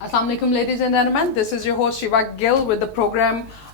Assalamu alaikum ladies and gentlemen, this is your host Shiva Gill with the program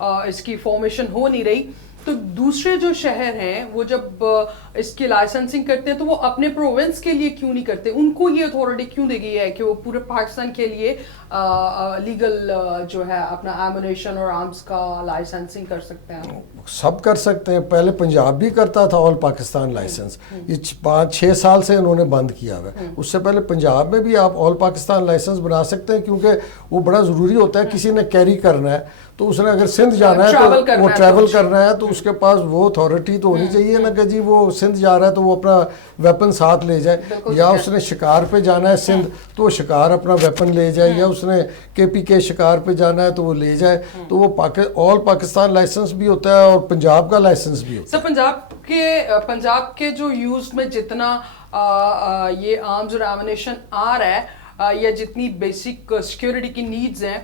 اس کی formation ہو نہیں رہی. تو دوسرے جو شہر ہیں وہ جب اس کی لائسنسنگ کرتے ہیں تو وہ اپنے پروونس کے لیے کیوں نہیں کرتے؟ ان کو یہ اتھارٹی کیوں دی گئی ہے کہ وہ پورے پاکستان کے لیے لیگل جو ہے اپنا ایمونیشن اور آرمز کا لائسنسنگ کر سکتے ہیں؟ سب کر سکتے ہیں. پہلے پنجاب بھی کرتا تھا آل پاکستان لائسنس, یہ 5-6 سال سے انہوں نے بند کیا ہوا ہے. اس سے پہلے پنجاب میں بھی آپ آل پاکستان لائسنس بنا سکتے ہیں, کیونکہ وہ بڑا ضروری ہوتا ہے. کسی نے کیری کرنا ہے تو اس نے اگر سندھ جانا ہے تو وہ ٹریول کرنا ہے تو اس کے پاس وہ اتھارٹی تو ہونی چاہیے نا کہ جی وہ سندھ جا رہا ہے تو وہ اپنا ویپن ساتھ لے جائے, یا اس نے شکار پہ جانا ہے سندھ تو وہ شکار اپنا ویپن لے جائے, یا اس نے کے پی کے شکار پہ جانا ہے تو وہ لے جائے. تو وہ آل پاکستان لائسنس بھی ہوتا ہے اور پنجاب کا لائسنس بھی ہوتا ہے. پنجاب کے جو یوز میں جتنا یہ آرمز اور ایمونیشن آ رہا ہے, یا جتنی بیسک سیکیورٹی کی نیڈز ہیں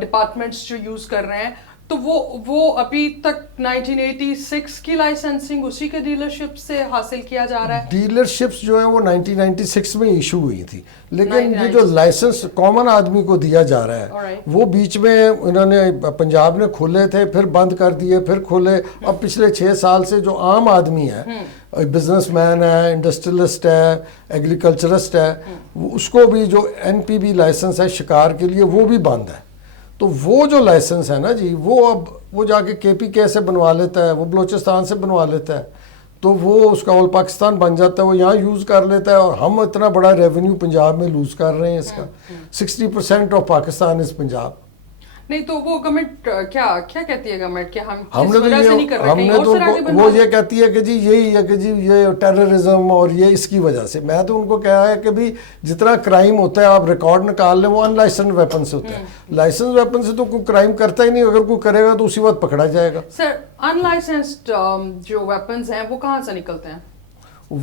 ڈپارٹمنٹس جو یوز کر رہے ہیں, تو وہ ابھی تک 1986 کی لائسنسنگ اسی کے ڈیلرشپ سے حاصل کیا جا رہا ہے. ڈیلرشپس جو ہیں وہ 1996 میں ایشو ہوئی تھی, لیکن یہ جو لائسنس کامن آدمی کو دیا جا رہا ہے وہ بیچ میں انہوں نے پنجاب نے کھولے تھے, پھر بند کر دیے, پھر کھولے. اب پچھلے 6 سال سے جو عام آدمی ہے, بزنس مین ہے, انڈسٹریلسٹ ہے, ایگریکلچرسٹ ہے, اس کو بھی جو NPB لائسنس ہے شکار کے لیے وہ بھی بند ہے. تو وہ جو لائسنس ہے نا جی, وہ اب وہ جا کے KPK سے بنوا لیتا ہے, وہ بلوچستان سے بنوا لیتا ہے, تو وہ اس کا آل پاکستان بن جاتا ہے, وہ یہاں یوز کر لیتا ہے. اور ہم اتنا بڑا ریونیو پنجاب میں لوز کر رہے ہیں اس کا. 60% آف پاکستان از پنجاب. نہیں تو وہ گورنمنٹ کیا کہتی ہے گورنمنٹ کہ ہم نے تو وہ یہ کہتی ہے کہ جی یہی ہے کہ جی یہ ٹیررزم اور یہ اس کی وجہ سے. میں تو ان کو کہا ہے کہ بھی جتنا کرائم ہوتا ہے آپ ریکارڈ نکال لیں, وہ ان لائسنس ویپن سے ہوتا ہے. لائسنس ویپن سے تو کوئی کرائم کرتا ہی نہیں, اگر کوئی کرے گا تو اسی وقت پکڑا جائے گا. سر ان لائسنسڈ جو ویپنز ہیں وہ کہاں سے نکلتے ہیں؟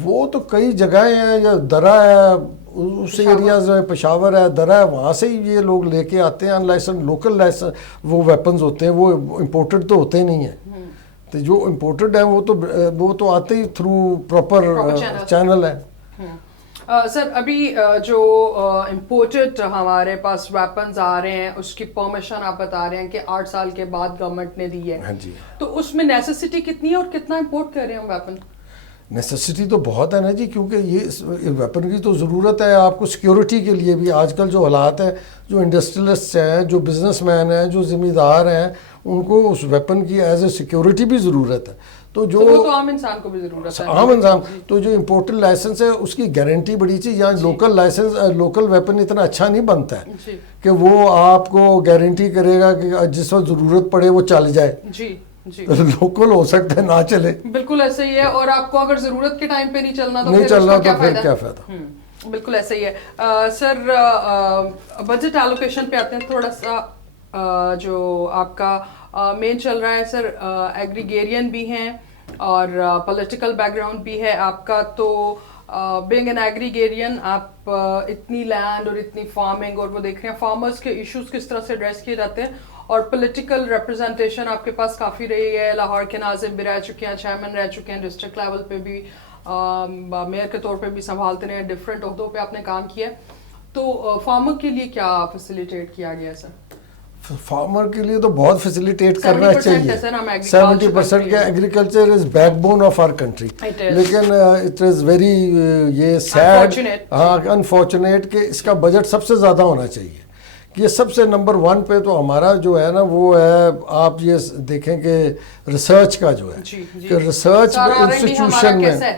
وہ تو کئی جگہیں ہیں, یا درہ ہے اس ایریاز میں, پشاور ہے, درہ ہے, وہاں سے ہی یہ لوگ لے کے آتے ہیں ان لائسنس. لوکل لائسنس وہ ویپنز ہوتے ہیں, وہ امپورٹڈ تو ہوتے نہیں ہیں. تو جو امپورٹڈ ہیں وہ تو آتے ہی تھرو پراپر چینل ہے. سر ابھی جو امپورٹڈ ہمارے پاس ویپنز آ رہے ہیں اس کی پرمیشن آپ بتا رہے ہیں کہ 8 سال کے بعد گورنمنٹ نے دی ہے. ہاں جی. تو اس میں نیسیسٹی کتنی ہے اور کتنا امپورٹ کر رہے ہیں ہم ویپن؟ نیسیسٹی تو بہت ہے نا جی, کیونکہ یہ ویپن کی تو ضرورت ہے آپ کو سیکیورٹی کے لیے بھی. آج کل جو حالات ہیں, جو انڈسٹریلسٹ ہیں, جو بزنس مین ہیں, جو ذمہ دار ہیں, ان کو اس ویپن کی ایز اے سیکیورٹی بھی ضرورت ہے. تو عام انسان کو بھی ضرورت ہے, عام انسان. تو جو امپورٹڈ لائسنس ہے اس کی گارنٹی بڑی چیز. یہاں لوکل لائسنس لوکل ویپن اتنا اچھا نہیں بنتا ہے کہ وہ آپ کو گارنٹی کرے گا کہ جس وقت ضرورت پڑے وہ چل جائے. لوکل ہو سکتا ہے نہ چلے. بالکل ایسا ہی ہے, اور آپ کو اگر ضرورت کے ٹائم پہ نہیں چلنا تو پھر کیا فائدہ. بالکل ایسا ہی ہے. سر بجٹ ایلوکیشن پہ آتے ہیں تھوڑا سا. جو آپ کا مین چل رہا ہے سر, ایگریگیرین بھی ہیں اور پولیٹیکل بیک گراؤنڈ بھی ہے آپ کا. تو بینگ این ایگریگیرین آپ اتنی لینڈ اور اتنی فارمنگ اور وہ دیکھ رہے ہیں فارمرز کے ایشوز کس طرح سے ایڈریس کیے جاتے ہیں, اور پولیٹیکل ریپرزنٹیشن آپ کے پاس کافی رہی ہے. لاہور کے ناظم بھی رہ چکے ہیں, چیئرمین رہ چکے ہیں, ڈسٹرکٹ لیول پہ بھی میئر کے طور پہ بھی سنبھالتے رہے, ڈفرینٹ عہدوں پہ آپ نے کام کیا. تو فارمر کے لیے کیا فیسیلیٹیٹ کیا گیا سر؟ فارمر کے لیے تو بہت فیسیلیٹیٹ کرنا چاہیے. 70% کا agriculture is back bone of our country, لیکن اٹ از ویری یہ سیڈ, انفارچونیٹ کہ اس کا بجٹ سب سے زیادہ ہونا چاہیے. یہ سب سے نمبر 1 پہ تو ہمارا جو ہے نا وہ ہے, آپ یہ دیکھیں کہ ریسرچ کا جو ہے, کہ ریسرچ انسٹیٹیوشن میں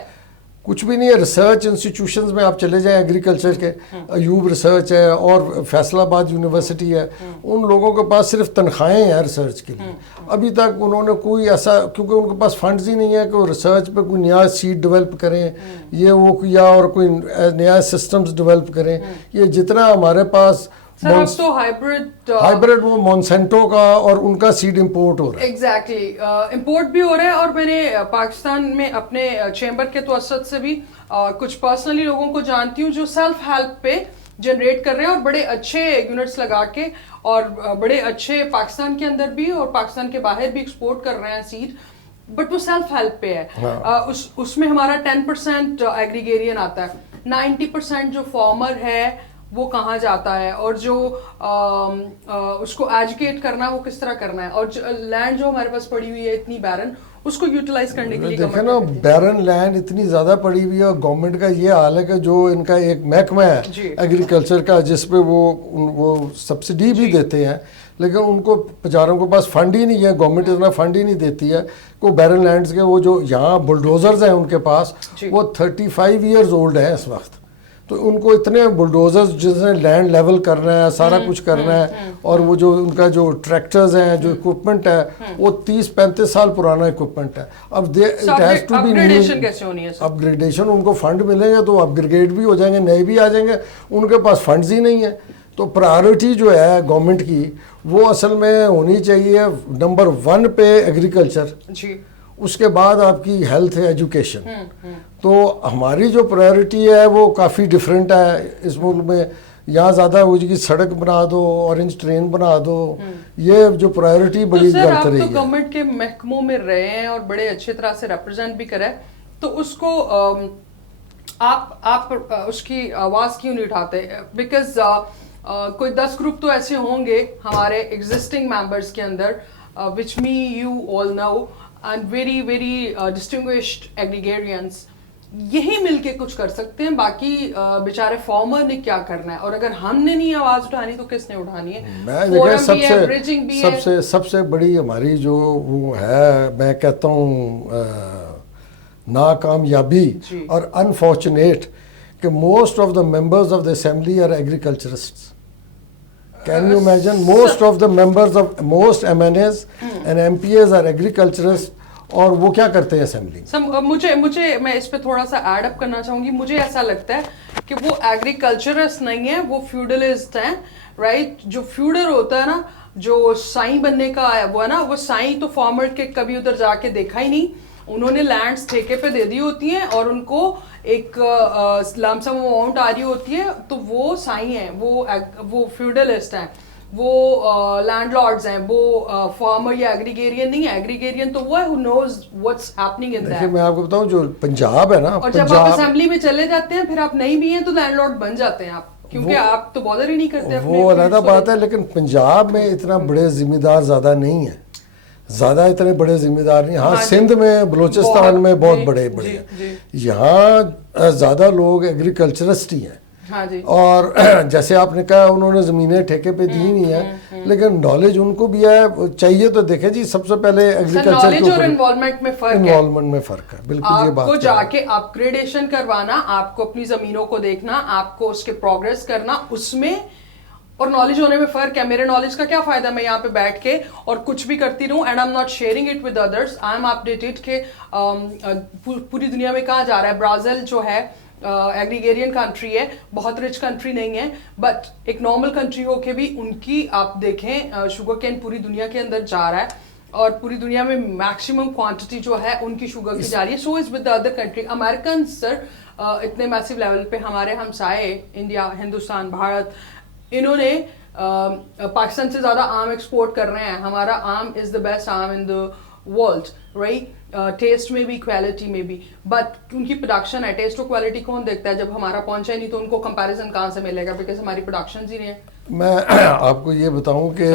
کچھ بھی نہیں ہے. ریسرچ انسٹیٹیوشنز میں آپ چلے جائیں, ایگریکلچر کے ایوب ریسرچ ہے اور فیصل آباد یونیورسٹی ہے, ان لوگوں کے پاس صرف تنخواہیں ہیں ریسرچ کے لیے. ابھی تک انہوں نے کوئی ایسا, کیونکہ ان کے پاس فنڈز ہی نہیں ہے کہ وہ ریسرچ پہ کوئی نیا سیٹ ڈیولپ کریں, یہ وہ یا اور کوئی نیا سسٹمز ڈیولپ کریں. یہ جتنا ہمارے پاس ہائیبرڈ وہ مونسینٹو کا اور ان کا سیڈ امپورٹ ہو رہا ہے. ایگزیکٹلی امپورٹ بھی ہو رہا ہے. اور میں نے پاکستان میں اپنے چیمبر کے توسط سے بھی کچھ پرسنلی لوگوں کو جانتی ہوں جو سیلف ہیلپ پہ جنریٹ کر رہے ہیں اور بڑے اچھے یونٹس لگا کے اور بڑے اچھے پاکستان کے اندر بھی اور پاکستان کے باہر بھی ایکسپورٹ کر رہے ہیں سیڈ. بٹ وہ سیلف ہیلپ پہ ہے. اس میں ہمارا 10% ایگریگیرین آتا ہے. 90% جو فارمر ہے وہ کہاں جاتا ہے, اور جو اس کو ایجوکیٹ کرنا ہے وہ کس طرح کرنا ہے, اور لینڈ جو ہمارے پاس پڑی ہوئی ہے اتنی بیرن, اس کو یوٹیلائز کرنے کے لیے دیکھیں نا بیرن لینڈ اتنی زیادہ پڑی ہوئی ہے, اور گورنمنٹ کا یہ حال ہے کہ جو ان کا ایک محکمہ ہے ایگریکلچر کا جس پہ وہ سبسڈی بھی دیتے ہیں, لیکن ان کو بیچاروں کے پاس فنڈ ہی نہیں ہے, گورنمنٹ اتنا فنڈ ہی نہیں دیتی ہے کہ بیرن لینڈز کے وہ جو یہاں بلڈوزرز ہیں ان کے پاس وہ 35 ایئرز اولڈ ہیں اس وقت, تو ان کو اتنے بلڈوزرز جس نے لینڈ لیول کرنا ہے, سارا کچھ کرنا ہے, اور وہ جو ان کا جو ٹریکٹرز ہیں, جو اکوپمنٹ ہے وہ 30-35 سال پرانا اکوپمنٹ ہے. اب اپ گریڈیشن ان کو فنڈ ملیں گے تو اپ گریڈ بھی ہو جائیں گے, نئے بھی آ جائیں گے, ان کے پاس فنڈز ہی نہیں ہیں. تو پرائیورٹی جو ہے گورنمنٹ کی وہ اصل میں ہونی چاہیے نمبر 1 پہ ایگریکلچر, اس کے بعد آپ کی ہیلتھ ایجوکیشن. تو ہماری جو پرائیورٹی ہے وہ کافی ڈیفرنٹ ہے اس ملک میں. یہاں زیادہ ہو جائے گی سڑک بنا دو, اورنج ٹرین بنا دو, یہ جو پرائیورٹی بڑی غلط رہی ہے. آپ تو گورنمنٹ کے محکموں میں رہے ہیں اور بڑے اچھی طرح سے ریپرزینٹ بھی کرے, تو اس کو آپ اس کی آواز کیوں نہیں اٹھاتے؟ بیکاز کوئی 10 گروپ تو ایسے ہوں گے ہمارے ایگزسٹنگ ممبرس کے اندر, which me you all know, and very very distinguished ایگریگیرینس, یہی مل کے کچھ کر سکتے ہیں. باقی بیچارے فارمر نے کیا کرنا ہے, اور اگر ہم نے نہیں آواز اٹھانی تو کس نے اٹھانی ہے؟ سب سے بڑی ہماری جو وہ ہے, میں کہتا ہوں ناکامیابی اور انفارچونیٹ, کہ most of the members of the assembly are agriculturist. Can you imagine? Most of the members of most MNAs and MPAs are agriculturists, اور وہ کیا کرتے ہیں اسمبلی؟ مجھے میں اس پہ تھوڑا سا ایڈ اپ کرنا چاہوں گی. مجھے ایسا لگتا ہے کہ وہ ایگریکلچرسٹ نہیں ہیں, وہ فیوڈلسٹ ہیں, رائٹ؟ جو فیوڈل ہوتا ہے نا, جو سائیں بننے کا ہے وہ ہے نا, وہ سائیں تو فارمر کے کبھی ادھر جا کے دیکھا ہی نہیں. انہوں نے لینڈس ٹھیکے پہ دے دی ہوتی ہیں اور ان کو ایک لم سم اماؤنٹ آ رہی ہوتی ہے, تو وہ سائیں ہیں, وہ فیوڈلسٹ ہیں, وہ لینڈ لارڈز ہیں, وہ فارمر یا ایگریگیرین نہیں ہے. ایگریگیرین تو وہ ہے who knows what's happening in that. میں آپ کو بتاؤں جو پنجاب ہے نا, اور جب آپ اسمبلی میں چلے جاتے ہیں پھر آپ نہیں بھی ہیں تو لینڈ لارڈ بن جاتے ہیں آپ, کیونکہ آپ تو بادر ہی نہیں کرتے. وہ علیحدہ بات ہے, لیکن پنجاب میں اتنا بڑے ذمہ دار زیادہ نہیں ہیں, زیادہ اتنے بڑے ذمہ دار نہیں. ہاں سندھ میں, بلوچستان میں بہت بڑے بڑے ہیں. یہاں زیادہ لوگ ایگریکلچرسٹ ہی ہیں. اور جیسے آپ نے کہا انہوں نے زمینیں ٹھیکے پہ دی ہوئی ہیں, لیکن نالج ان کو بھی ہے چاہیے. تو دیکھیں جی, سب سے پہلے ایگریکلچر اور انوالومنٹ میں فرق ہے. بالکل یہ بات آپ کو جا کے اپ گریڈیشن کروانا, آپ کو اپنی زمینوں کو دیکھنا, آپ کو اس کے پروگریس کرنا, اس میں اور نالج ہونے میں فرق ہے. میرے نالج کا کیا فائدہ میں یہاں پہ بیٹھ کے اور کچھ بھی کرتی رہوں and I am not sharing it with others. I am updated کہ پوری دنیا میں کہاں جا رہا ہے. برازیل جو ہے ایگریگیرین کنٹری ہے, بہت رچ کنٹری نہیں ہے, بٹ ایک نارمل کنٹری ہو کے بھی ان کی آپ دیکھیں شوگر کین پوری دنیا کے اندر جا رہا ہے, اور پوری دنیا میں میکسیمم کوانٹٹی جو ہے ان کی شوگر کی جا رہی ہے. So is with other country. American sir اتنے میسیو لیول پہ, ہمارے ہمسائے انڈیا, ہندوستان, بھارت, انہوں نے پاکستان سے زیادہ آم ایکسپورٹ کر رہے ہیں. ہمارا آم از دا بیسٹ آم ان دا ورلڈ, رائٹ؟ ٹیسٹ میں بھی, کوالٹی میں بھی, بٹ ان کی پروڈکشن ہے. ٹیسٹ اور کوالٹی کون دیکھتا ہے؟ جب ہمارا پہنچا ہی نہیں تو ان کو کمپیریزن کہاں سے ملے گا؟ بیکاز ہماری پروڈکشنز ہی نہیں ہیں. میں آپ کو یہ بتاؤں کہ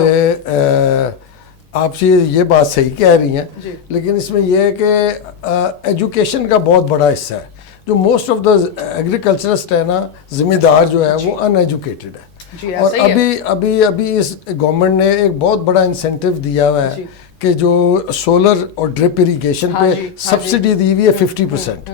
آپ سے یہ بات صحیح کہہ رہی ہیں, لیکن اس میں یہ ہے کہ ایجوکیشن کا بہت بڑا حصہ ہے. جو موسٹ آف دا ایگریکلچرسٹ ہے نا, ذمہ دار جو ہے وہ ان ایجوکیٹڈ ہے. اور ابھی اس گورنمنٹ نے ایک بہت بڑا انسینٹیو دیا ہوا ہے کہ جو سولر اور ڈرپ اریگیشن پہ سبسڈی دی ہوئی ہے 50%.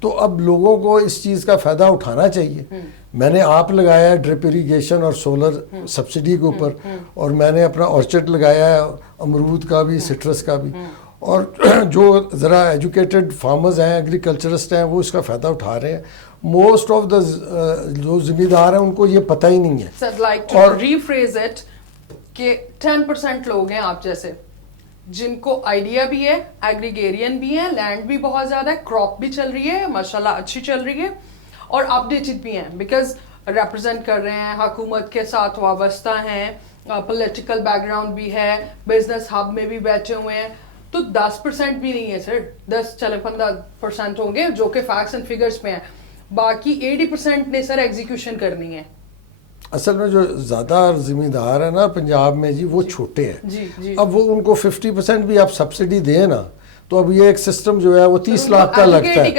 تو اب لوگوں کو اس چیز کا فائدہ اٹھانا چاہیے. میں نے آپ لگایا ہے ڈرپ اریگیشن اور سولر سبسڈی کے اوپر, اور میں نے اپنا آرچرڈ لگایا ہے, امرود کا بھی, سٹرس کا بھی. اور جو ذرا ایجوکیٹڈ فارمرز ہیں, ایگریکلچرسٹ ہیں, وہ اس کا فائدہ اٹھا رہے ہیں. موسٹ آف دا جو ذمہ دار ہیں ان کو یہ پتہ ہی نہیں ہے. اور ریفریز اٹ کہ 10% لوگ ہیں آپ جیسے جن کو آئیڈیا بھی ہے, ایگریگیرین بھی ہے, لینڈ بھی بہت زیادہ ہے, کراپ بھی چل رہی ہے ماشاءاللہ اچھی چل رہی ہے, اور اپڈیٹڈ بھی ہیں بیکاز ریپرزینٹ کر رہے ہیں, حکومت کے ساتھ وابستہ ہیں, پولیٹیکل بیک گراؤنڈ بھی ہے, بزنس ہب میں بھی بیٹھے ہوئے ہیں. تو 10% بھی نہیں ہے سر, 10-15% ہوں گے جو کہ فیکٹس اینڈ فگرز پہ ہیں. باقی 80% نے سر ایگزیکیوشن کرنی ہے. اصل میں جو زیادہ ذمہ دار ہے نا پنجاب میں جی وہ چھوٹے ہیں. اب وہ ان کو 50% بھی آپ سبسڈی دیں نا تو اب یہ ایک سسٹم جو ہے وہ 30 لاکھ کا لگتا ہے.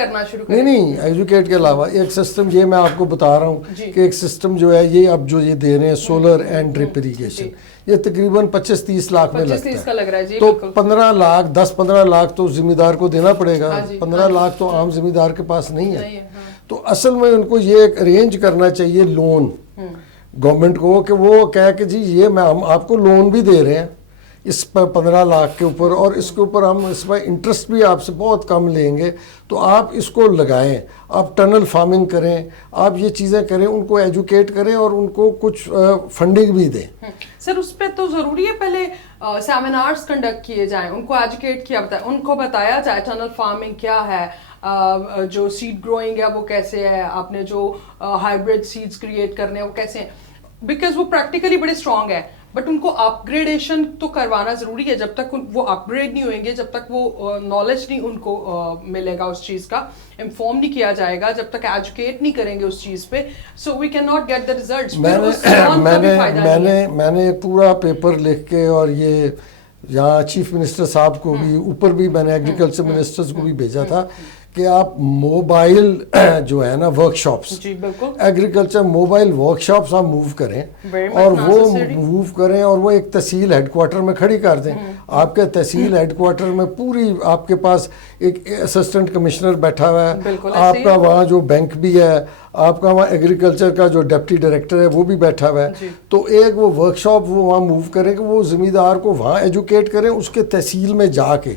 نہیں ایجوکیٹ کے علاوہ ایک سسٹم یہ میں آپ کو بتا رہا ہوں کہ ایک سسٹم جو ہے یہ اب جو یہ دے رہے ہیں سولر اینڈ ڈرپ اریگیشن یہ تقریباً 25-30 لاکھ میں لگتا ہے. تو 15 لاکھ 10-15 لاکھ تو ذمہ دار کو دینا پڑے گا. 15 لاکھ تو عام ذمہ دار کے پاس نہیں ہے. تو اصل میں ان کو یہ ارینج کرنا چاہیے لون گورنمنٹ کو کہ وہ کہے کہ جی یہ میں ہم آپ کو لون بھی دے رہے ہیں اس پر 15 لاکھ کے اوپر اور اس کے اوپر ہم اس پر انٹرسٹ بھی آپ سے بہت کم لیں گے تو آپ اس کو لگائیں. آپ ٹنل فارمنگ کریں, آپ یہ چیزیں کریں, ان کو ایجوکیٹ کریں اور ان کو کچھ فنڈنگ بھی دیں. سر اس پہ تو ضروری ہے پہلے سیمینارز کنڈکٹ کیے جائیں, ان کو ایجوکیٹ کیا جائے, ان کو بتایا جائے ٹنل فارمنگ کیا ہے, جو سیڈ گروئنگ ہے وہ کیسے ہے, آپ نے جو ہائیبریڈ سیڈز کریٹ کرنے ہیں وہ کیسے ہیں, بیکاز وہ پریکٹیکلی بڑے اسٹرانگ ہے. بٹ ان کو اپ گریڈیشن تو کروانا ضروری ہے. جب تک وہ اپ گریڈ نہیں ہوئیں گے, جب تک وہ نالج نہیں ان کو ملے گا اس چیز کا, انفارم نہیں کیا جائے گا, جب تک ایجوکیٹ نہیں کریں گے اس چیز پہ, so we can not get the results. میں نے ایک پورا پیپر لکھ کے اور یہ یہاں چیف منسٹر صاحب کو بھی اوپر بھی میں نے ایگریکلچر منسٹرز کو بھی بھیجا تھا کہ آپ موبائل جو ہے نا work shops, agriculture mobile work shops آپ موو کریں اور وہ موو کریں اور وہ ایک تحصیل ہیڈ کوارٹر میں کھڑی کر دیں. آپ کے تحصیل ہیڈ کوارٹر میں پوری آپ کے پاس ایک اسسٹنٹ کمشنر بیٹھا ہوا ہے, آپ کا وہاں جو بینک بھی ہے, آپ کا وہاں ایگریکلچر کا جو ڈپٹی ڈائریکٹر ہے وہ بھی بیٹھا ہوا ہے. تو ایک وہ ورک شاپ وہ وہاں موو کریں کہ وہ ذمہ دار کو وہاں ایجوکیٹ کریں اس کے تحصیل میں جا کے,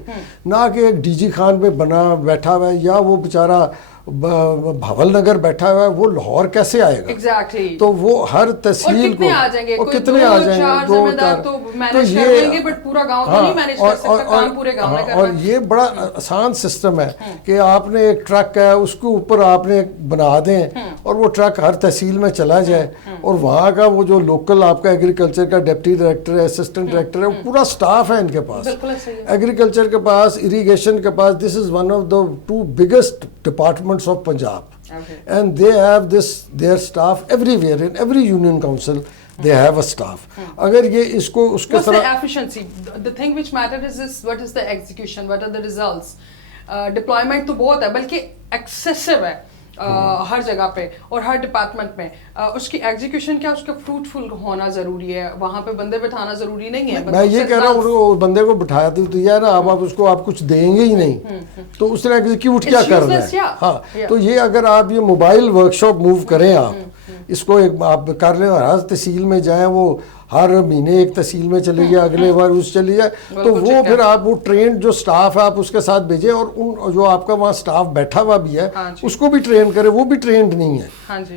نہ کہ ایک ڈی جی خان میں بنا بیٹھا ہوا ہے یا وہ بیچارہ بھاول نگر بیٹھا ہوا ہے, وہ لاہور کیسے آئے گا. ایگزیکٹلی. تو وہ ہر تحصیل کو اور کتنے آ جائیں گے, 2-4 تو یہ اور یہ بڑا آسان سسٹم ہے کہ آپ نے ایک ٹرک ہے اس کے اوپر آپ نے بنا دیں اور وہ ٹرک ہر تحصیل میں چلا جائے اور وہاں کا وہ جو لوکل آپ کا ایگریکلچر کا ڈپٹی ڈائریکٹر ہے, اسسٹنٹ ڈائریکٹر ہے, وہ پورا سٹاف ہے ان کے پاس, ایگریکلچر کے پاس, اریگیشن کے پاس. This is one of the 2 biggest departments of Punjab. Okay. And they have their staff everywhere, in every union council they have a staff. اگر یہ اس کو اس کے طرح efficiency, the thing which matters is what is the execution, what are the results. Deployment تو بہت ہے بلکہ excessive ہے ہر جگہ پہ اور ہر ڈپارٹمنٹ میں. اس کی ایگزیکیوشن کیا, اس کا فروٹفل ہونا ضروری ہے, وہاں پہ بندے بٹھانا ضروری نہیں ہے. میں یہ کہہ رہا ہوں بندے کو بٹھایا تو یہ ہے نا, اب آپ اس کو آپ کچھ دیں گے ہی نہیں تو اس نے ایگزیکیوٹ کیا کرنا ہے. ہاں تو یہ اگر آپ یہ موبائل ورک شاپ موو کریں, آپ اس کو ایک آپ کر لیں, ہر تحصیل میں جائیں, وہ ہر مہینے ایک تحصیل میں چلے گیا, اگلے بار اس چلی جائے, تو وہ پھر آپ وہ ٹرینڈ جو سٹاف ہے آپ اس کے ساتھ بھیجیں اور ان جو آپ کا وہاں سٹاف بیٹھا ہوا بھی ہے اس کو بھی ٹرین کرے. وہ بھی ٹرینڈ نہیں ہے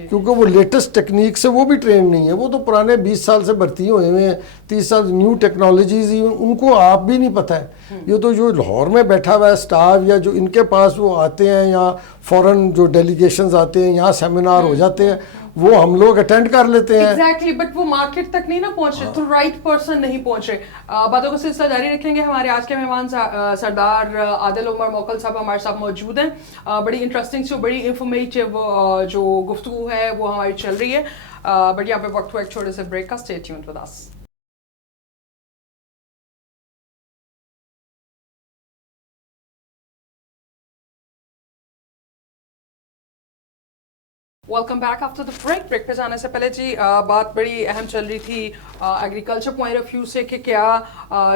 کیونکہ وہ لیٹسٹ ٹیکنیک سے وہ بھی ٹرینڈ نہیں ہے, وہ تو پرانے 20 سال سے بھرتی ہوئے ہیں, 30 سال نیو ٹیکنالوجیز ان کو آپ بھی نہیں پتہ ہے. یہ تو جو لاہور میں بیٹھا ہوا ہے سٹاف یا جو ان کے پاس وہ آتے ہیں یا فورن جو ڈیلیگیشنز آتے ہیں یہاں سیمینار ہو جاتے ہیں وہ ہم لوگ اٹینڈ کر لیتے ہیں. ایگزیکٹلی, بٹ وہ مارکیٹ تک نہیں نا پہنچ رہے, تو رائٹ پرسن نہیں پہنچ رہے. باتوں کا سلسلہ جاری رکھیں گے. ہمارے آج کے مہمان سردار عادل عمر موکل صاحب ہمارے ساتھ موجود ہیں. بڑی انٹرسٹنگ سی بڑی انفارمیٹیو جو گفتگو ہے وہ ہماری چل رہی ہے. بٹ یہاں پہ وقت ہوا ایک چھوٹے سے بریک کا. Stay tuned with us. Welcome back after the break پہ جانے سے پہلے جی بات بڑی اہم چل رہی تھی ایگریکلچر پوائنٹ آف ویو سے کہ کیا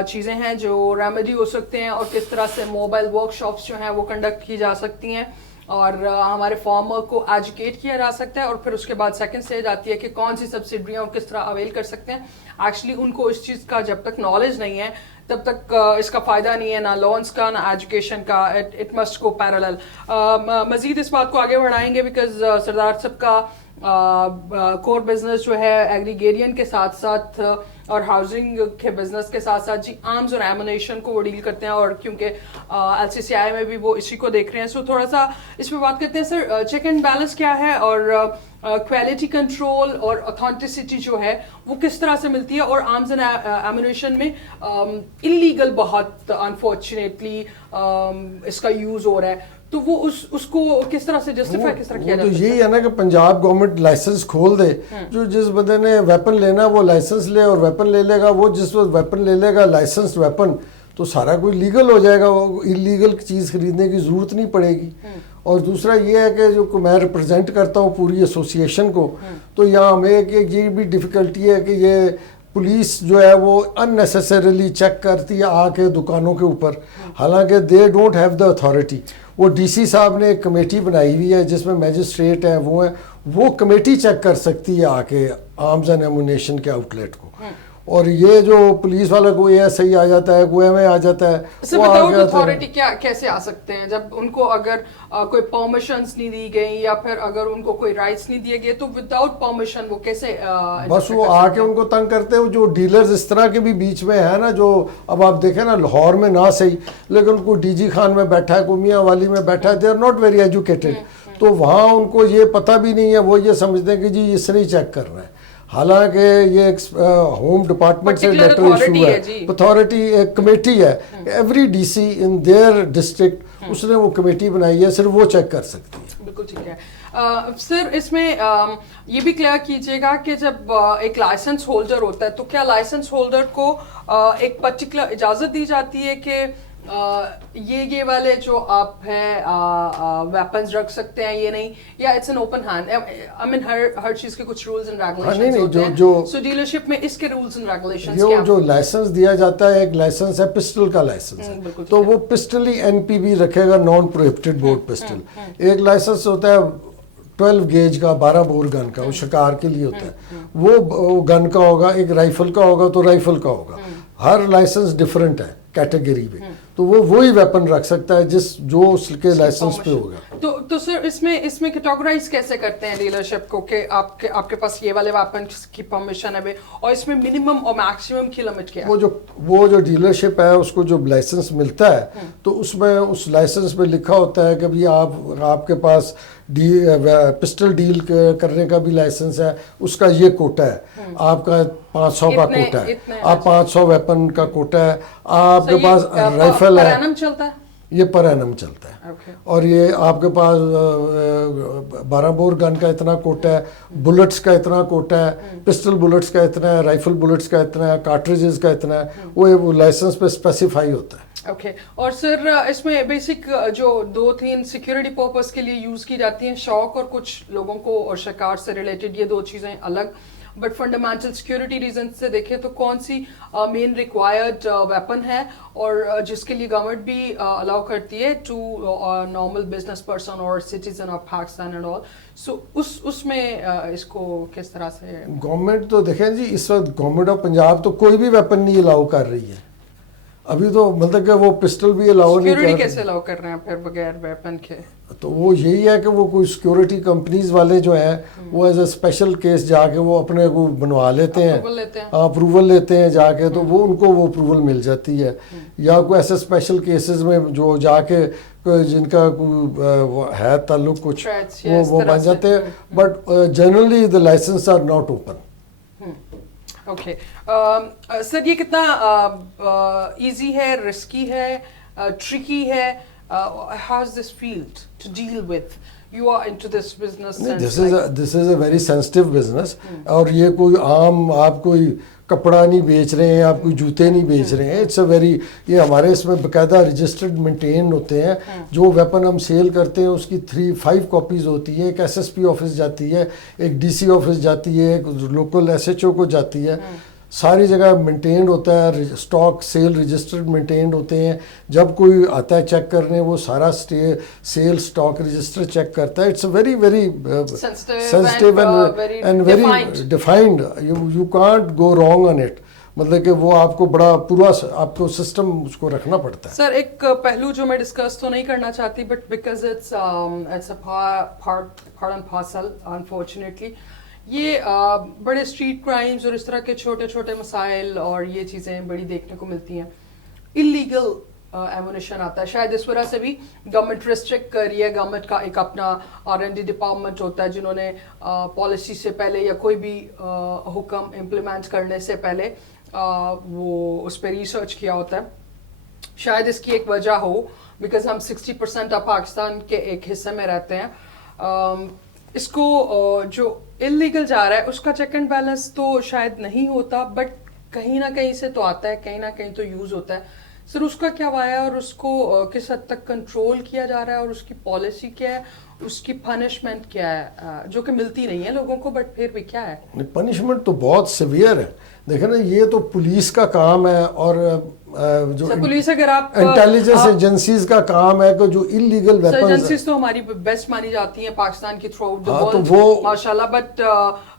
چیزیں ہیں جو ریمیڈی ہو سکتے ہیں اور کس طرح سے موبائل ورک شاپس جو ہیں وہ کنڈکٹ کی جا سکتی ہیں اور ہمارے فارمر کو ایجوکیٹ کیا جا سکتا ہے. اور پھر اس کے بعد سیکنڈ اسٹیج آتی ہے کہ کون سی سبسڈیاں اور کس طرح اویل کر سکتے ہیں. ایکچولی ان کو اس چیز کا جب تک نالج نہیں ہے تب تک اس کا فائدہ نہیں ہے, نہ لونس کا نہ ایجوکیشن کا. It must go parallel. مزید اس بات کو آگے بڑھائیں گے بیکاز سردار صاحب کا کور بزنس جو ہے ایگریگیرین کے ساتھ ساتھ اور ہاؤسنگ کے بزنس کے ساتھ ساتھ جی آرمز اور ایمونیشن کو وہ ڈیل کرتے ہیں, اور کیونکہ LCCI میں بھی وہ اسی کو دیکھ رہے ہیں. سو تھوڑا سا اس پہ بات کرتے ہیں سر, چیک اینڈ بیلنس کیا ہے, اور کوالٹی کنٹرول اور اتھینٹسٹی جو ہے وہ کس طرح سے ملتی ہے, اور آرمز اینڈ ایمونیشن میں انلیگل بہت انفارچونیٹلی اس کا یوز ہو رہا ہے, تو وہ اس کو کس طرح سے جسٹیفائی کس طرح کیا جاتا ہے؟ تو یہی ہے نا کہ پنجاب گورنمنٹ لائسنس کھول دے, جو جس بندے نے ویپن لینا وہ لائسنس لے, اور ویپن لے لے گا وہ جس وقت ویپن لے لے گا لائسنس ویپن, تو سارا کوئی لیگل ہو جائے گا, وہ انلیگل چیز خریدنے کی ضرورت نہیں پڑے گی. اور دوسرا یہ ہے کہ جو میں ریپرزینٹ کرتا ہوں پوری ایسوسیشن کو, تو یہاں ہمیں ایک یہ بھی ڈیفیکلٹی ہے کہ یہ پولیس جو ہے وہ ان نیسیسریلی چیک کرتی ہے آ کے دکانوں کے اوپر, حالانکہ they don't have the authority. وہ ڈی سی صاحب نے ایک کمیٹی بنائی ہوئی ہے جس میں میجسٹریٹ ہیں, وہ کمیٹی چیک کر سکتی ہے آ کے آرمز اینڈ ایمونیشن کے آؤٹ لیٹ کو. اور یہ جو پولیس والا کوئی ایسے آ جاتا ہے, کوئی میں آ جاتا ہے, وداؤٹ اتھارٹی کیسے آ سکتے ہیں جب ان کو اگر کوئی پرمیشنز نہیں دی گئی یا پھر اگر ان کو کوئی رائٹس نہیں دیے گئے, تو وداؤٹ پرمیشن وہ کیسے بس وہ آ کے ان کو تنگ کرتے ہیں. جو ڈیلرز اس طرح کے بھی بیچ میں ہے نا, جو اب آپ دیکھیں نا لاہور میں نہ صحیح, لیکن کوئی ڈی جی خان میں بیٹھا ہے, کوئی میاں والی میں بیٹھا ہے, they are not very educated, تو وہاں ان کو یہ پتہ بھی نہیں ہے, وہ یہ سمجھتے ہیں کہ جی اس نے ہی چیک کرنا ہے, حالانکہ یہ ایک ہوم ڈپارٹمنٹ سے لیٹر ایشو ہے, اتھارٹی ایک کمیٹی ہے, every D C in their district اس نے وہ کمیٹی بنائی ہے, صرف وہ چیک کر سکتی ہے. بالکل ٹھیک ہے. سر اس میں یہ بھی کلیئر کیجیے گا کہ جب ایک لائسنس ہولڈر ہوتا ہے تو کیا لائسنس ہولڈر کو ایک پرٹیکولر اجازت دی جاتی ہے کہ یہ والے جو آپ ہیں ویپنز رکھ سکتے ہیں, یہ نہیں, یا اٹس این اوپن ہینڈ؟ آئی مین ہر چیز کے کچھ رولز اینڈ ریگولیشنز ہوتے ہیں, سو ڈیلرشپ میں اس کے رولز اینڈ ریگولیشنز کیا ہیں؟ جو لائسنس دیا جاتا ہے, ایک لائسنس ہے پسٹل کا لائسنس ہے, تو وہ پسٹل ہی NPB رکھے گا, نان پروہیبٹڈ بورڈ پسٹل. ایک لائسنس ہوتا ہے 12 گیج کا, 12 بور گن کا, وہ شکار کے لیے ہوتا ہے, وہ گن کا ہوگا. ایک رائفل کا ہوگا تو رائفل کا ہوگا. ہر لائسنس ڈفرینٹ ہے کیٹیگری میں, تو وہ وہی ویپن رکھ سکتا ہے جو اس کے لائسنس پہ ہوگا. تو سر اس میں کیٹیگرائز کیسے کرتے ہیں ڈیلرشپ کو کہ آپ کے پاس یہ والے ویپن کی پرمیشن ہے, اور اس میں منیمم اور میکسیمم کی لمٹ کیا ہے؟ وہ جو ڈیلرشپ ہے اس کو جو لائسنس ملتا ہے, تو اس میں اس لائسنس پہ لکھا ہوتا ہے کہ بھئی آپ کے پاس پسٹل ڈیل کرنے کا بھی لائسنس ہے, اس کا یہ کوٹا ہے, آپ کا 500 کا کوٹا ہے, آپ 500 ویپن کا کوٹا ہے, آپ کے پاس رائفل ہے, یہ پر اینم چلتا ہے, اور یہ آپ کے پاس 12 بور گن کا اتنا کوٹا ہے, بلٹس کا اتنا کوٹا ہے, پسٹل بلٹس کا اتنا ہے, رائفل بلٹس کا اتنا ہے, کارٹریجز کا اتنا ہے, وہ لائسنس پہ اسپیسیفائی ہوتا ہے. اوکے. اور سر اس میں بیسک جو 2-3 سیکیورٹی پرپز کے لیے یوز کی جاتی ہیں, شوق اور کچھ لوگوں کو اور شکار سے ریلیٹڈ, یہ 2 چیزیں الگ, بٹ فنڈامنٹل سیکیورٹی ریزن سے دیکھیں تو کون سی مین ریکوائرڈ ویپن ہے, اور جس کے لیے گورنمنٹ بھی الاؤ کرتی ہے ٹو نارمل بزنس پرسن اور citizen of Pakistan and all, so اس میں اس کو کس طرح سے گورنمنٹ تو دیکھیں جی, اس وقت گورنمنٹ آف پنجاب تو کوئی بھی ویپن نہیں الاؤ کر رہی ہے ابھی, تو مطلب کہ وہ پسٹل بھی الاؤ نہیں سیکیورٹی کیسے الاؤ کر رہے ہیں پھر بغیر ویپن کے؟ تو وہ یہی ہے کہ وہ کوئی سیکیورٹی کمپنیز والے جو ہیں وہ ایز اے اسپیشل کیس جا کے وہ اپنے کو بنوا لیتے ہیں, اپروول لیتے ہیں جا کے, تو وہ ان کو وہ اپروول مل جاتی ہے, یا کوئی ایسے اسپیشل کیسز میں جو جا کے جن کا کوئی ہے تعلق کچھ وہ بن جاتے ہیں, but generally the license are not open. Okay sir, یہ کتنا ایزی ہے, رسکی ہے, ٹرکی ہے, how is this field to deal with? You are into this business. This is a very sensitive business. اور یہ کوئی عام آپ کوئی کپڑا نہیں بیچ رہے ہیں, آپ کوئی جوتے نہیں بیچ رہے ہیں. اٹس اے ویری, یہ ہمارے اس میں باقاعدہ رجسٹرڈ مینٹین ہوتے ہیں. جو ویپن ہم سیل کرتے ہیں اس کی 3-5 کاپیز ہوتی ہے, ایک SSP آفس جاتی ہے, ایک DC آفس جاتی ہے, ایک لوکل SHO کو جاتی ہے, ساری جگہ مینٹینڈ ہوتا ہے, اسٹاک سیل رجسٹرڈ مینٹینڈ ہوتے ہیں. جب کوئی آتا ہے چیک کرنے وہ سارا سیل اسٹاک رجسٹر چیک کرتا ہے. It's a very very sensitive and very defined, you can't go wrong on it. مطلب کہ وہ آپ کو بڑا پورا آپ کو سسٹم اس کو رکھنا پڑتا ہے. سر ایک پہلو جو میں ڈسکس تو نہیں کرنا چاہتی, but because it's a part and parcel unfortunately, یہ بڑے اسٹریٹ کرائمز اور اس طرح کے چھوٹے چھوٹے مسائل اور یہ چیزیں بڑی دیکھنے کو ملتی ہیں. انلیگل ایمونیشن آتا ہے, شاید اس وجہ سے بھی گورنمنٹ ریسٹرکٹ کر رہی ہے. گورنمنٹ کا ایک اپنا R&D ڈپارٹمنٹ ہوتا ہے جنہوں نے پالیسی سے پہلے یا کوئی بھی حکم امپلیمنٹ کرنے سے پہلے وہ اس پہ ریسرچ کیا ہوتا ہے. شاید اس کی ایک وجہ ہو بیکاز ہم 60% آف پاکستان کے ایک حصے میں رہتے ہیں. اس کو جو انلیگل جا رہا ہے اس کا چیک اینڈ بیلنس تو شاید نہیں ہوتا, بٹ کہیں نہ کہیں سے تو آتا ہے, کہیں نہ کہیں تو یوز ہوتا ہے. سر اس کا کیا وجہ ہے اور اس کو کس حد تک کنٹرول کیا جا رہا ہے اور اس کی پالیسی کیا ہے, اس کی پنشمنٹ کیا ہے جو کہ ملتی نہیں ہے لوگوں کو, بٹ پھر بھی کیا ہے؟ پنشمنٹ تو بہت سیویئر ہے. دیکھیں نا, یہ تو پولیس کا کام ہے اور جو پولیس اگر آپ انٹیلیجنس ایجنسیز کا کام ہے کہ جو انلیگل ویپنز ایجنسیز تو ہماری بیسٹ مانی جاتی ہیں پاکستان کی تھرو آؤٹ دی ورلڈ ماشاءاللہ, بٹ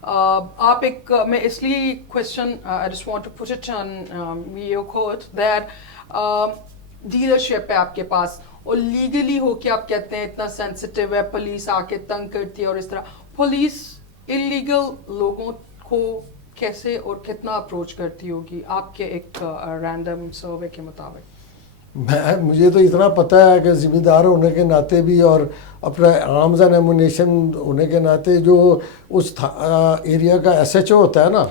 آپ ایک میں اس لیے question I just want to put it on your quote that dealership ہے آپ کے پاس اور لیگلی ہو کے آپ کہتے ہیں اتنا سینسٹیو ہے, پولیس آ کے تنگ کرتی ہے اور اس طرح. پولیس انلیگل لوگوں کو کیسے اور کتنا اپروچ کرتی ہوگی آپ کے ایک رینڈم سروے کے مطابق؟ مجھے تو اتنا پتہ ہے کہ ذمہ دار ہونے کے ناطے بھی اور اپنا آرمز اینڈ ایمونیشن ہونے کے ناطے جو اس ایریا کا SHO ہوتا ہے نا,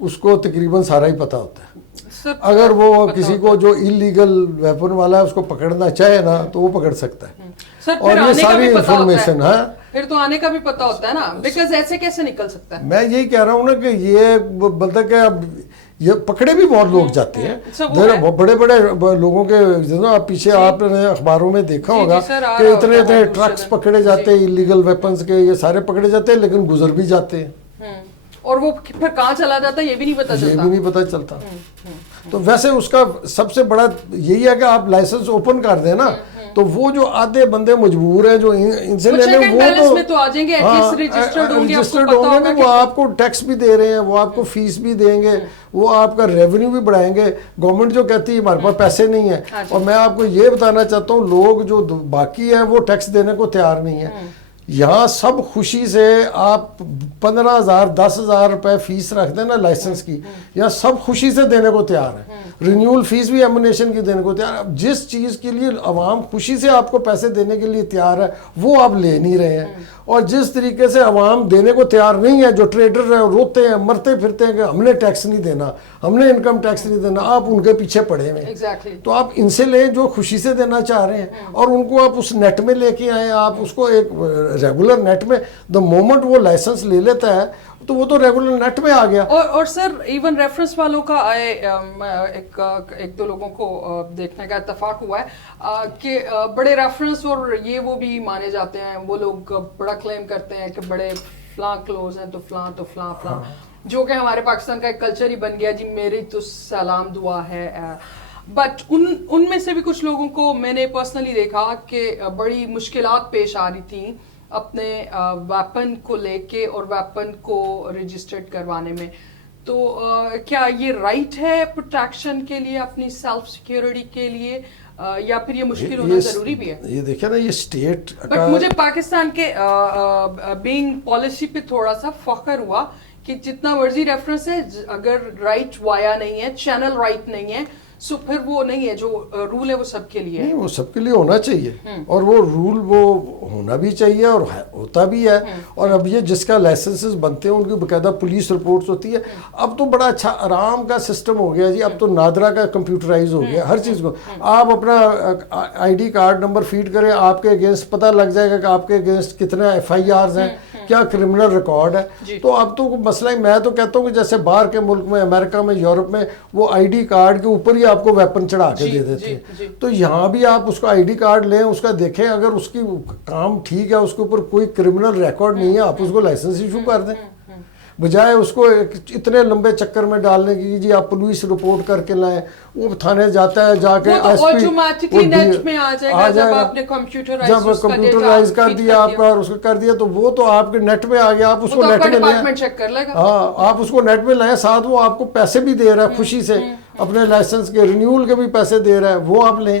اس کو تقریباً سارا ہی پتہ ہوتا ہے. اگر وہ کسی کو جو انلیگل ویپن والا ہے اس کو پکڑنا چاہے نا تو وہ پکڑ سکتا ہے. اور یہ ساری انفارمیشن ہے, پھر تو آنے کا بھی پتہ ہوتا ہے نا, بیکاز ایسے کیسے نکل سکتا ہے. میں یہی کہہ رہا ہوں نا کہ یہ مطلب کہ اب یہ پکڑے بھی بہت لوگ جاتے ہیں, بڑے بڑے لوگوں کے پیچھے آپ نے اخباروں میں دیکھا ہوگا کہ اتنے اتنے ٹرکس پکڑے جاتے ہیں انلیگل ویپنز کے, یہ سارے پکڑے جاتے ہیں لیکن گزر بھی جاتے ہیں اور وہ پھر کہاں چلا جاتا ہے یہ بھی نہیں پتہ چلتا. تو ویسے اس کا سب سے بڑا یہی ہے کہ آپ لائسنس اوپن کر دیں نا, تو وہ جو آدھے بندے مجبور ہیں جو ان سے لینے, وہ تو رجسٹرڈ ہوں گے, وہ آپ کو ٹیکس بھی دے رہے ہیں, وہ آپ کو فیس بھی دیں گے, وہ آپ کا ریونیو بھی بڑھائیں گے. گورنمنٹ جو کہتی ہے ہمارے پاس پیسے نہیں ہیں, اور میں آپ کو یہ بتانا چاہتا ہوں لوگ جو باقی ہیں وہ ٹیکس دینے کو تیار نہیں ہیں. یہاں سب خوشی سے آپ 15,000 10,000 روپے فیس رکھ دیں نا لائسنس کی, یہاں سب خوشی سے دینے کو تیار ہیں. رینیول فیس بھی ایمونیشن کی دینے کو تیار ہے. جس چیز کے لیے عوام خوشی سے آپ کو پیسے دینے کے لیے تیار ہے وہ آپ لے نہیں رہے ہیں, اور جس طریقے سے عوام دینے کو تیار نہیں ہے, جو ٹریڈر ہیں روتے ہیں مرتے پھرتے ہیں کہ ہم نے ٹیکس نہیں دینا, ہم نے انکم ٹیکس نہیں دینا, آپ ان کے پیچھے پڑے ہوئے ہیں. تو آپ ان سے لیں جو خوشی سے دینا چاہ رہے ہیں, اور ان کو آپ اس نیٹ میں لے کے آئیں. آپ اس کو ایک ریگولر نیٹ میں دا مومنٹ وہ لائسنس لے لیتا ہے تو وہ تو ریگولر نیٹ میں آ گیا. اور سر ایون ریفرنس والوں کا ایک دو لوگوں کو دیکھنے کا اتفاق ہوا ہے کہ بڑے ریفرنس اور یہ وہ بھی مانے جاتے ہیں. وہ لوگ بڑا کلیم کرتے ہیں کہ بڑے فلاں کلوز ہیں تو فلاں تو فلاں فلاں, جو کہ ہمارے پاکستان کا ایک کلچر ہی بن گیا جی میری تو سلام دعا ہے. بٹ ان میں سے بھی کچھ لوگوں کو میں نے پرسنلی دیکھا کہ بڑی مشکلات پیش آ رہی تھیں اپنے ویپن کو لے کے اور ویپن کو رجسٹرڈ کروانے میں. تو کیا یہ رائٹ ہے پروٹیکشن کے لیے, اپنی سیلف سیکیورٹی کے لیے, یا پھر یہ مشکل ہونا ضروری بھی ہے؟ یہ دیکھیں نا, یہ سٹیٹ بٹ مجھے پاکستان کے بینگ پالیسی پہ تھوڑا سا فخر ہوا کہ جتنا مرضی ریفرنس ہے, اگر رائٹ وایا نہیں ہے, چینل رائٹ نہیں ہے, سو پھر وہ نہیں ہے, جو رول ہے وہ سب کے لیے نہیں, وہ سب کے لیے ہونا چاہیے, اور وہ رول وہ ہونا بھی چاہیے اور ہوتا بھی ہے. اور اب یہ جس کا لائسنسز بنتے ہیں ان کی باقاعدہ پولیس رپورٹس ہوتی ہے. اب تو بڑا اچھا آرام کا سسٹم ہو گیا جی, اب تو نادرا کا کمپیوٹرائز ہو گیا ہر چیز کو. آپ اپنا ID کارڈ نمبر فیڈ کریں, آپ کے اگینسٹ پتہ لگ جائے گا کہ آپ کے اگینسٹ کتنے FIRs ہیں, کیا کرمنل ریکارڈ ہے. تو اب تو مسئلہ, میں تو کہتا ہوں کہ جیسے باہر کے ملک میں, امریکہ میں, یورپ میں, وہ ID کارڈ کے اوپر ہی آپ کو ویپن چڑھا کے دے دیتے ہیں. تو یہاں بھی آپ اس کا ID کارڈ لیں, اس کا دیکھیں, اگر اس کی کام ٹھیک ہے, اس کے اوپر کوئی کرمنل ریکارڈ نہیں ہے, آپ اس کو لائسنس ایشو کر دیں, بجائے اس کو اتنے لمبے چکر میں ڈالنے کی جی آپ پولیس رپورٹ کر کے لائیں. وہ تھانے جاتا ہے, جا کے جب کمپیوٹرائز کر دیا آپ کا اور اس کو کر دیا, تو وہ تو آپ کے نیٹ میں آ گیا. آپ اس کو نیٹ میں لیں, ہاں آپ اس کو نیٹ میں لائیں, ساتھ وہ آپ کو پیسے بھی دے رہا ہے خوشی سے, اپنے لائسنس کے رینیول کے بھی پیسے دے رہا ہے, وہ آپ لیں.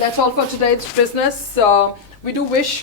That's all for today's business. We do wish